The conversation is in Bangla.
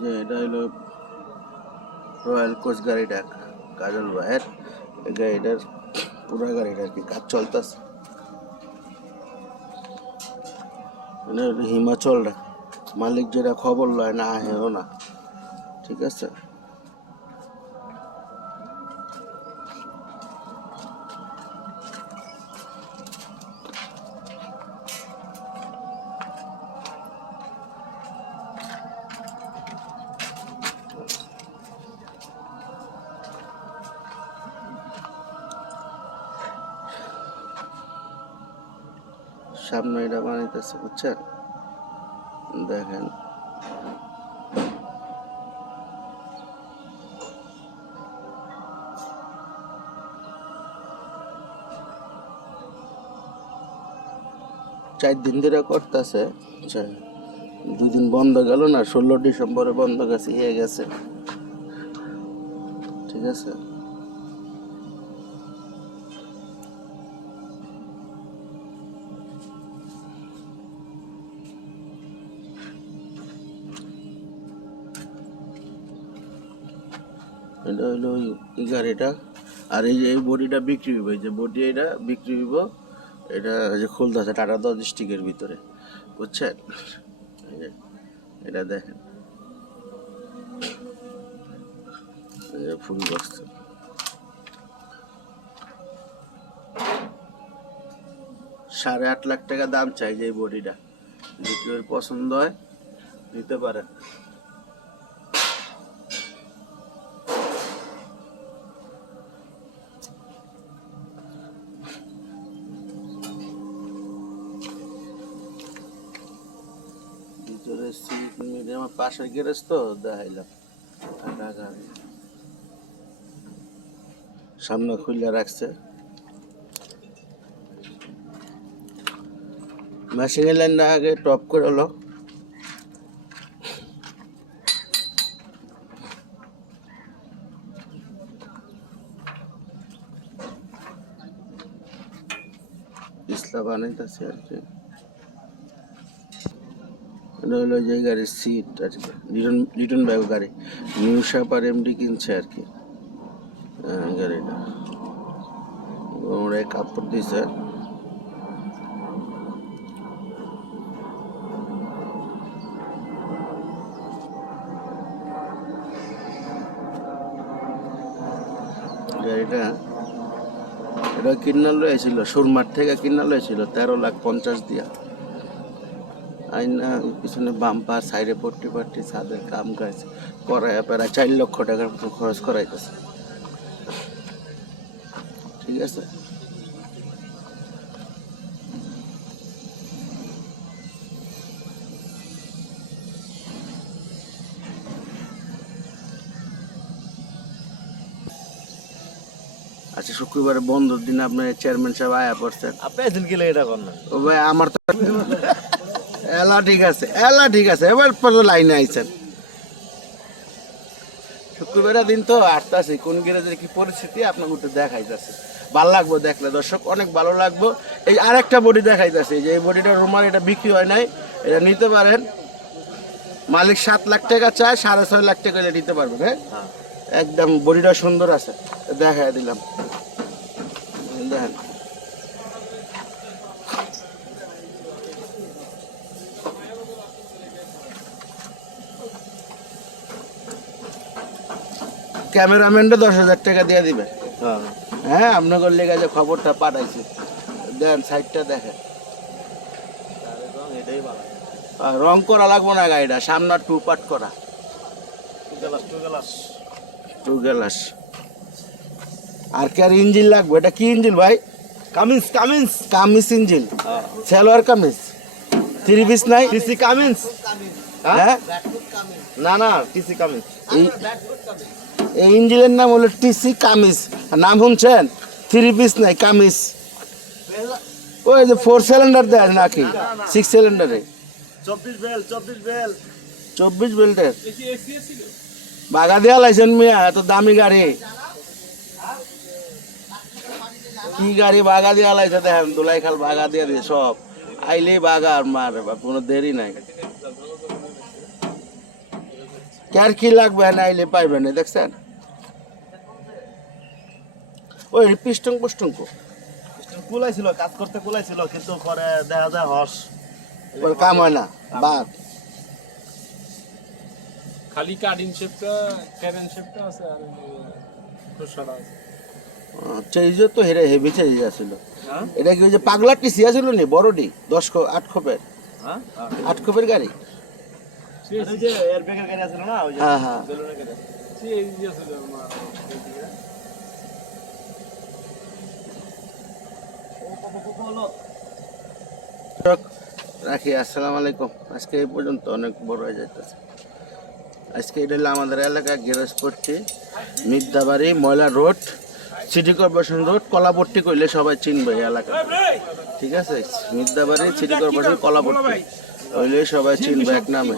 যে এটা হলো রয়্যাল কোচ গাড়িটা কাজল ভাইয়ের। গাড়িটার পুরো গাড়িটা কি কাজ চলতেছে। হিমাচল হিমাচলটা মালিক যেটা খবর লয় না হেও না। ঠিক আছে? সামনে এটা বানাইতেছে, বুঝছেন? দেখেন। চার দিন ধরে করতেছে দুই দিন বন্ধ গেল না, ষোলো ডিসেম্বরে বন্ধ গেছে ইয়ে গেছে। ঠিক আছে? এটা হলো এই গাড়িটা আর এই যে, এই বডিটা বিক্রি হইব, এই যে বডি এটা বিক্রি হইব, এটা যে খুলতেছে টাটা দশ ডিস্ট্রিক্টের ভিতরে, বুঝছেন? এটা দেখেন। Full box. সাড়ে আট লাখ টাকা দাম চাই যে এই বডিটা। যদি পছন্দ হয়, নিতে পারেন। আমার পাশের গ্যারেজ তো দেখাইলাম সামনে খুলে রাখছে। মেশিনের লাইনটা আগে টপ করে হলো ইসলা বানাইতেছে আর কি। এটা হলো যে গাড়ির সিট আর কি। লিটন লিটন ব্যাগ গাড়ি। নিউ শাপার এমডি কিনছে আর কি। হ্যাঁ, গাড়িটা। ওরা কাপড় দিছে। গাড়িটা এটা কিনা লয়েছিল সুরমার থেকে কিনা লয়েছিল তেরো লাখ পঞ্চাশ দিয়া। আইনা পিছনে বাম্পার সাইডে পট্টি পাট্টি ছাদের কাম কাজ করায় প্রায় চার লক্ষ টাকার মতো খরচ করাইতেছে। ঠিক আছে? আচ্ছা শুক্রবার বন্ধর দিন আপনার চেয়ারম্যান সাহেব আয়া পড়ছেন। আপনি এদিন গেলে এটা করেন ও ভাই আমার তো এলা ঠিক আছে এলা ঠিক আছে এবার পরে লাইনে আইছেন। শুক্রবার দিন তো আসতেছি কোন গ্যারেজের কি পরিস্থিতি আপনার একটু দেখাইতেছে। ভালো লাগবো দেখলে দর্শক অনেক ভালো লাগবো। এই আরেকটা বডি দেখাইতেছে যে এই বডিটা রুমাল এটা বিক্রি হয় নাই এটা নিতে পারেন। মালিক সাত লাখ টাকা চায় সাড়ে ছয় লাখ টাকা এটা নিতে পারবেন হ্যাঁ। একদম বডিটা সুন্দর আছে দেখাই দিলাম। দেখেন। ক্যামেরাম্যানটা দশ হাজার টাকা দিয়ে দিবে। হ্যাঁ। হ্যাঁ আপনাদের লেগে যে খবরটা পাঠাইছি। দেন সাইডটা দেখেন। রং করা লাগবো না গাড়িটা সামনে টু পার্ট করা। টু গ্লাস আর কি আর ইঞ্জিন লাগবে? এটা কি ইঞ্জিন ভাই? Cummins Cummins kameez engine. Salwar kameez three piece নাই? টিসি কামিন্স হ্যাঁ? না না টিসি কামিন্স এই ইঞ্জিনের নাম হলো টিসি কামিজ। নাম শুনছেন? থ্রি পিস নাই কামিজ। ওই যে ফোর সিলিন্ডার দেয় নাকি? সিক্স সিলিন্ডারে। চব্বিশ বেল চব্বিশ বেল। চব্বিশ বেল্টের। বাগা দেওয়া লাইছেন মিয়া এত দামি গাড়ি। কি গাড়ি বাগা দেওয়া লাইছে দেখেন দোলাই খাল বাগা দিয়ে দিয়ে সব। আইলেই বাগা আর মার বা কোনো দেরি নাই। কার কি লাগবে না আইলে পাইবেন দেখছেন? ওই পিস্টং পুষ্টং কুলাইছিল কাজ করতে কুলাইছিল কিন্তু পরে দেখা যায় হর্ষ কাম হয় না বাদ। খালি কার্ডিং শেপটা ক্যারেন শেপটা আছে আর খোসড়া আছে। চেইজ তো হেরে হেভি চেইজ আছিল হ্যাঁ? এটা কি ওই যে পাগলা টিসি আছিল নি বড়ডি দশ খো- আট খোপের? হ্যাঁ? আট খোপের গাড়ি? আর যে এর বেগের গাড়ি আছিল না ওই যে হ্যাঁ হ্যাঁ বেলুনের গাড়ি সে এই যে আছে আমার দর্শক, রাখি, আসসালামু আলাইকুম। আজকে এই পর্যন্ত অনেক বড় হয়ে যাইতেছে। আজকে এটা হলো আমাদের এলাকা Gerospatti Midyabari Moyla road, city corporation road, Kalapatti করলে সবাই চিনবে এই এলাকা। ঠিক আছে? Midyabari city corporation, Kalapatti. হইলে সবাই চিনবে এক নামে।